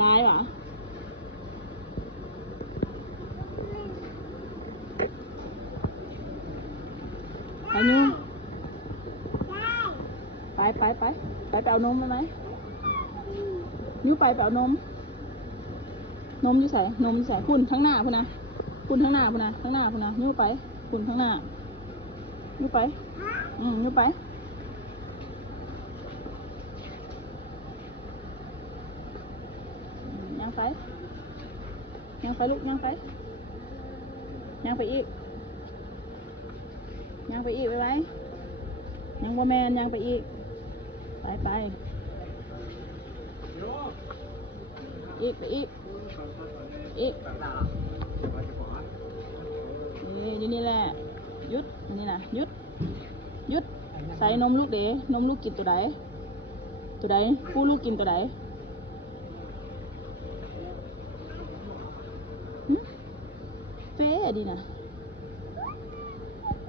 ร้ายหรอไปยูไปเอานมไหมยูไปเอานมอยู่ใส่นมอยู่ใส่คุณทั้งหน้าพุ่นนะคุณทั้งหน้าพุ่นนะทั้งหน้าพุ่นนะยูไปคุณทั้งหน้ายูไปยูไปยังไปลูกยังไปอีกไปไหมยังบ่แมนยังไปอีกไปอีกนี่แหละยุดนี่นะยุดใส่นมลูกเด้นมลูกกินตัวใดผู้ลูกกินตัวใดเฟ้ดีนะ